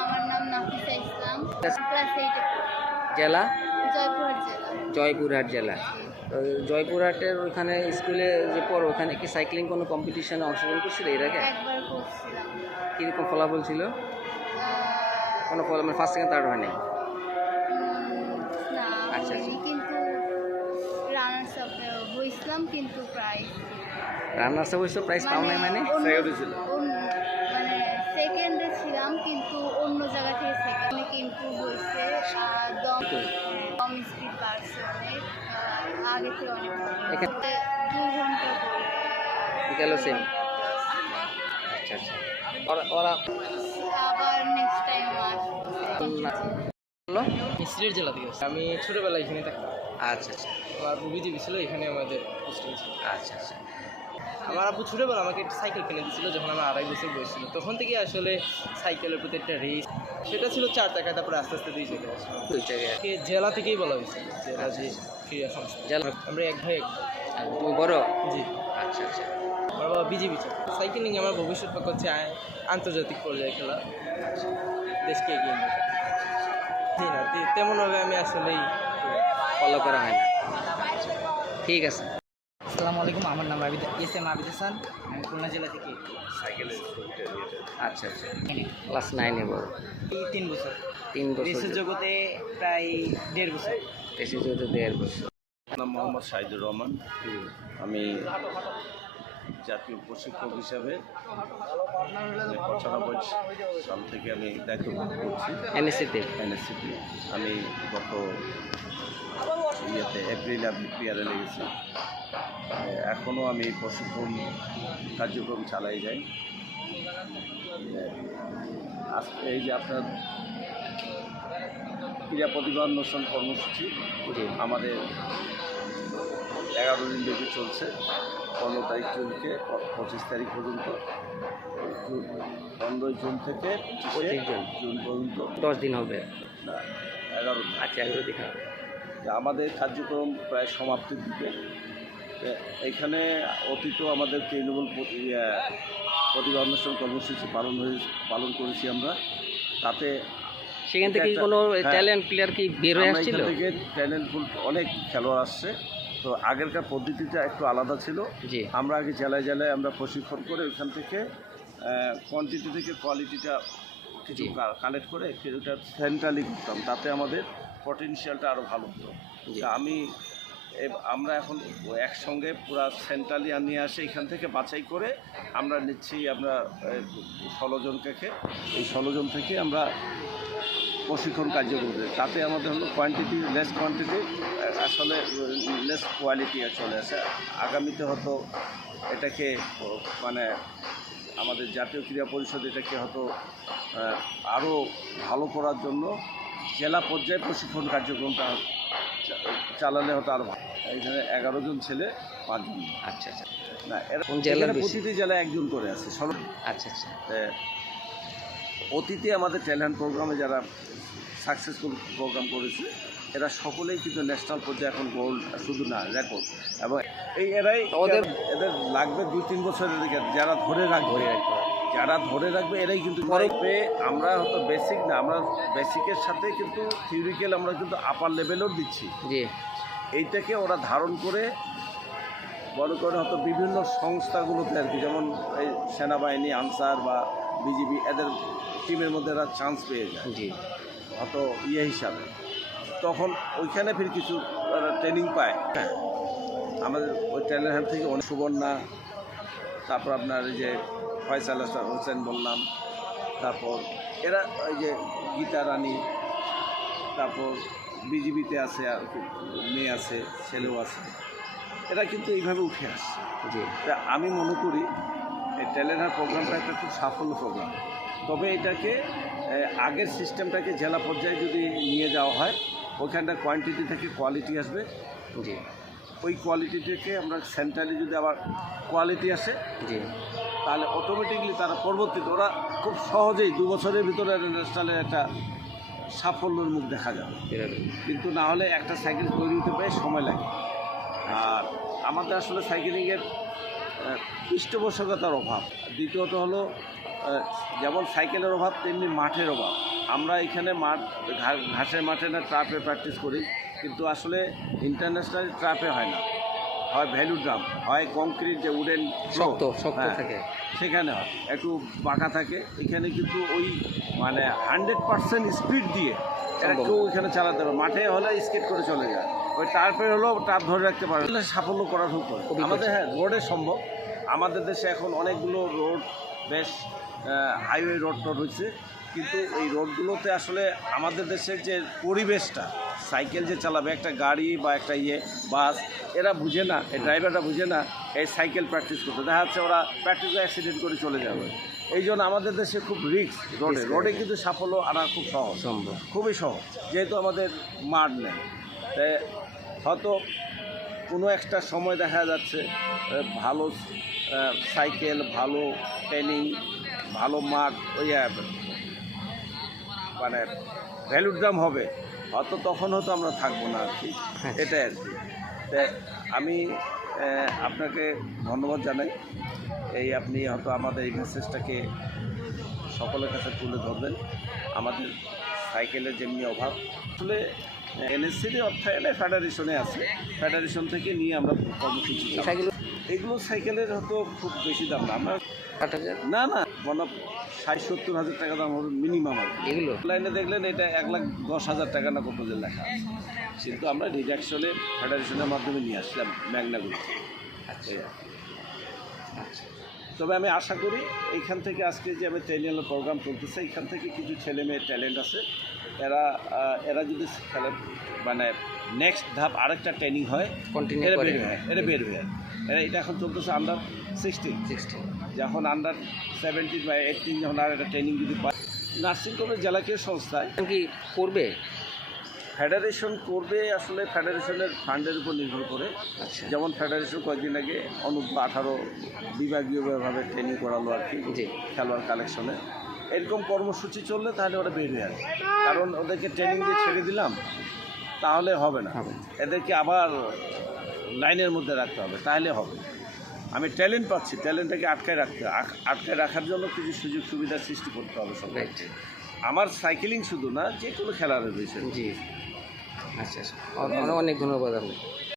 আমার নাম নাফিসা ইসলাম, ক্লাস 8 জেলা জয়পুরহাট জেলা। জয়পুরহাট জেলা। তো জয়পুরহাটের ওইখানে স্কুলে যে পড়ো ওখানে কি সাইক্লিং কোনো কম্পিটিশনে অংশগ্রহণ করছিল এর আগে? একবার করছিলাম। কীরকম ফলাফল ছিল? কোনো ফল মানে ফার্স্ট সেকেন্ড থার্ড হয়নি? না আচ্ছা, হয়নি, কিন্তু রানার্স আপ হয়েছিলাম, কিন্তু প্রাইজ রানার্স আপ হয়েছিল, প্রাইজ পাও নাই মানে? মানে সেকেন্ডে ছিলাম, কিন্তু অন্য জায়গা থেকে সেকেন্ড ইমপ্রুভ হয়েছে। দম স্পিড বাড়ছে অনেক, আগে থেকে অনেক এখানে 2 ঘন্টা বিকেলও সেম। আচ্ছা আচ্ছা, ওরা আবার নেক্সট টাইম বলো। সিলেট জেলা থেকে আসছি। আমি ছোটোবেলায় এখানে থাকতাম। আচ্ছা আচ্ছা আমার আব্বু বিজেপি ছিল, এখানে আমাদের পোস্টিং ছিল। আচ্ছা আচ্ছা। আমার আব্বু ছোটোবেলা আমাকে একটা সাইকেল কিনে দিয়েছিল যখন আমার 2.5 বছর বয়স ছিল। তখন থেকে আসলে সাইকেলের প্রতি একটা রেস, সেটা ছিল 4 চাকা, তারপরে আস্তে আস্তে 2 চাকা আসলো। দুই জায়গায় জেলা থেকেই বলা হয়েছে, জেলা যে ক্রীড়া সংস্থা। জেলা। আমরা এক ভাই এক। তুমি বড়? জি। আচ্ছা আচ্ছা। আমার বাবা বিজেপি ছিল। সাইকেলিং আমার ভবিষ্যৎ পক্ষ হচ্ছে আন্তর্জাতিক পর্যায়ে খেলা, দেশকে এগিয়ে নিয়ে যাওয়া। জি না, তেমনভাবে আমি আসলেই ফলো করা হয় না। ঠিক আছে। আসসালামু আলাইকুম, আমার নাম এস এম আবিদ হাসান, আমি খুলনা জেলা থেকে। আচ্ছা আচ্ছা, ক্লাস 9-এ বড়। এই 3 বছর 3 বছর রেসের জগতে, প্রায় 1.5 বছর। এসে যেহেতু 1.5 বছর। নাম মোহাম্মদ শাহিদুর রহমান। আমি জাতীয় প্রশিক্ষক হিসাবে 95 সাল থেকে আমি দায়িত্ব পালন করছি এনএসসিতে। আমি গত এপ্রিলে আমি পিয়ারে লেগেছি। এখনও আমি প্রশিক্ষণ কার্যক্রম চালাই যাই। আজকে এই যে আপনার ক্রীড়া প্রতিভা অন্বেষণ কর্মসূচি আমাদের 11 দিন ব্যাপী চলছে, 15 তারিখ থেকে 25 তারিখ পর্যন্ত। 15 জুন থেকে 25 জুন পর্যন্ত 10 দিন হবে না, 11 দিন। আচ্ছা, 11 দিন হবে। আমাদের কার্যক্রম প্রায় সমাপ্তির দিকে। এইখানে অতীত আমাদের তৃণমূল প্রতিভা অন্বেষণ কর্মসূচি পালন করেছি আমরা। তাতে সেখান থেকে কোনো ট্যালেন্ট প্লেয়ার কি বের হয়ে আসছিল? এখান থেকে ট্যালেন্টফুল অনেক খেলোয়াড় আসছে। তো আগেরকার পদ্ধতিটা একটু আলাদা ছিল। আমরা আগে জেলায় জেলায় আমরা প্রশিক্ষণ করে ওইখান থেকে কোয়ান্টিটি থেকে কোয়ালিটিটা কিছু কালেক্ট করে কিছুটা সেন্ট্রালি করতাম, তাতে আমাদের পটেনশিয়ালটা আরও ভালো হতো। আমরা এখন একসঙ্গে পুরো সেন্ট্রালি নিয়ে আসে এখান থেকে বাছাই করে আমরা নিচ্ছি। আমরা 16 জনকে, এই 16 জন থেকে আমরা প্রশিক্ষণ কার্যক্রম করি। তাতে আমাদের হলো লেস কোয়ান্টিটি আসলে লেস কোয়ালিটি চলে আসে। আগামীতে হয়তো এটাকে মানে আমাদের জাতীয় ক্রীড়া পরিষদ এটাকে হয়তো আরও ভালো করার জন্য জেলা পর্যায়ে প্রশিক্ষণ কার্যক্রমটা চালালে হতো আরও ভালো। এখানে 11 জন ছেলে 5 জন। আচ্ছা আচ্ছা। না, কোন জেলার প্রতিটি জেলায় 1 জন করে আছে। আচ্ছা আচ্ছা। অতীতে আমাদের ট্যালেন্ট প্রোগ্রামে যারা সাকসেসফুল প্রোগ্রাম করেছে এরা সকলেই কিন্তু ন্যাশনাল পর্যায়ে এখন গোল্ড, শুধু না রেকর্ড। এবং এদের লাগবে 2-3 বছরের দিকে যারা ধরে রাখবে এরাই কিন্তু পেয়ে। আমরা হয়তো বেসিক না, আমরা বেসিকের সাথে কিন্তু থিওরিক্যাল আমরা কিন্তু আপার লেভেলও দিচ্ছি। এইটাকে ওরা ধারণ করে বড় করে হয়তো বিভিন্ন সংস্থাগুলোতে আর কি, যেমন এই সেনাবাহিনী, আনসার বা বিজিবি, এদের টিমের মধ্যে এরা চান্স পেয়ে যায় হয়তো হিসাবে। তখন ওইখানে ফির কিছু ট্রেনিং পায়, হ্যাঁ, আমাদের ওই ট্রেনের হাত থেকে অনেক সুবর্ণা, তারপর আপনার এই যে ফয়সাল হোসেন বললাম, তারপর এরা ওই যে গীতা রানী, তারপর বিজিবিতে আছে, আর মেয়ে আছে, ছেলেও আছে, এরা কিন্তু এইভাবে উঠে আসছে। জি তা আমি মনে করি এই ট্যালেন্ট প্রোগ্রামটা একটা খুব সাফল্য প্রোগ্রাম। তবে এটাকে আগের সিস্টেমটাকে জেলা পর্যায়ে যদি নিয়ে যাওয়া হয়, ওইখানটা কোয়ান্টিটি থেকে কোয়ালিটি আসবে। জি ওই কোয়ালিটি থেকে আমরা সেন্ট্রালি যদি আবার কোয়ালিটি আসে, জি তাহলে অটোমেটিকলি তারা পরবর্তীতে ওরা খুব সহজেই 2 বছরের ভিতরে ন্যাশনালের একটা সাফল্যের মুখ দেখা যাবে। এরকম। কিন্তু না হলে একটা সাইকেল তৈরি হতে পারে সময় লাগে। আর আমাদের আসলে সাইকেলিংয়ের পৃষ্ঠপোষকতার অভাব। দ্বিতীয়ত হলো যেমন সাইকেলের অভাব তেমনি মাঠের অভাব। আমরা এখানে ঘাসের মাঠে না ট্রাপে প্র্যাকটিস করি, কিন্তু আসলে ইন্টারন্যাশনাল ট্রাপে হয় না, হয় ভ্যালু ড্রাম, হয় কংক্রিট যে উডেন শক্ত শক্ত থাকে, সেখানে হয় একটু বাঁকা থাকে। এখানে কিন্তু ওই মানে 100% স্পিড দিয়ে কেউ এখানে চালাতে পারে। মাঠে হলে স্কেট করে চলে যায়, ওই টার্পে হলেও টার্প ধরে রাখতে পারে, সাফল্য করা খুব করে। আমাদের হ্যাঁ রোডে সম্ভব। আমাদের দেশে এখন অনেকগুলো রোড বেশ হাইওয়ে রোড হয়েছে, কিন্তু এই রোডগুলোতে আসলে আমাদের দেশের যে পরিবেশটা, সাইকেল যে চালাবে একটা গাড়ি বা একটা বাস, এরা বুঝে না, এই ড্রাইভাররা বুঝে না এই সাইকেল প্র্যাকটিস করতে। দেখা যাচ্ছে ওরা প্র্যাকটিস অ্যাক্সিডেন্ট করে চলে যাবে। এই জন্য আমাদের দেশে খুব রিস্ক রোডে কিন্তু সাফল্য আনা খুব সহজ, সম্ভব, খুবই সহজ, যেহেতু আমাদের মাঠ নেই। তাই হয়তো কোনো একটা সময় দেখা যাচ্ছে ভালো সাইকেল, ভালো ট্রেনিং, ভালো মাঠ, ওই মানে ভ্যালুর দাম হবে, হয়তো তখন হয়তো আমরা থাকবো না আর কি, এটাই আর কি। তাই আমি আপনাকে ধন্যবাদ জানাই। এই আপনি হয়তো আমাদের এই মেসেজটাকে সকলের কাছে তুলে ধরবেন। আমাদের সাইকেলের যেমনি অভাব, আসলে এনএসসির অর্থায়নে ফেডারেশনে আছে, ফেডারেশন থেকে নিয়ে আমরা কর্মসূচি সাইকেল এগুলো সাইকেলের হয়তো খুব বেশি দাম না, আমরা 8,000 না মানে 60-70 হাজার টাকা দাম হবে মিনিমাম। আর এগুলো লাইনে দেখলেন এটা 1,10,000 টাকা না কত যে লেখা আছে, কিন্তু আমরা ডিডাকশনে ফেডারেশনের মাধ্যমে নিয়ে আসলাম ম্যাগনাগুলো। আচ্ছা আচ্ছা। তবে আমি আশা করি এইখান থেকে আজকে যে আমি ট্রেনিংয়ের প্রোগ্রাম চলতেছে, এইখান থেকে কিছু ছেলে মেয়ে ট্যালেন্ট আছে, এরা যদি খেলে মানে নেক্সট ধাপ আরেকটা ট্রেনিং হয়, কন্টিনিউ এরা করে, বের হয়। এটা এখন চলতেছে আন্ডার 16, যখন আন্ডার 17 বা 18 যখন আর একটা ট্রেনিং যদি পায়, নার্সিং হোমের জেলাকে সংস্থায় কি করবে, ফেডারেশন করবে। আসলে ফেডারেশনের ফান্ডের উপর নির্ভর করে। আচ্ছা। যেমন ফেডারেশন কয়েকদিন আগে অনূর্ধ্ব 18 বিভাগীয়ভাবে ট্রেনিং করালো আর কি, জি। খেলোয়াড় কালেকশনে। এরকম কর্মসূচি চললে তাহলে ওরা বের হয়ে আসবে, কারণ ওদেরকে ট্রেনিং দিয়ে ছেড়ে দিলাম তাহলে হবে না, এদেরকে আবার লাইনের মধ্যে রাখতে হবে, তাহলে হবে। আমি ট্যালেন্ট পাচ্ছি, ট্যালেন্টটাকে আটকায় রাখার জন্য কিছু সুযোগ সুবিধা সৃষ্টি করতে হবে সবাইকে। আমার সাইকেলিং শুধু না, যে কোনো খেলার বিষয়। জি আচ্ছা আচ্ছা, অনেক ধন্যবাদ আপনাকে।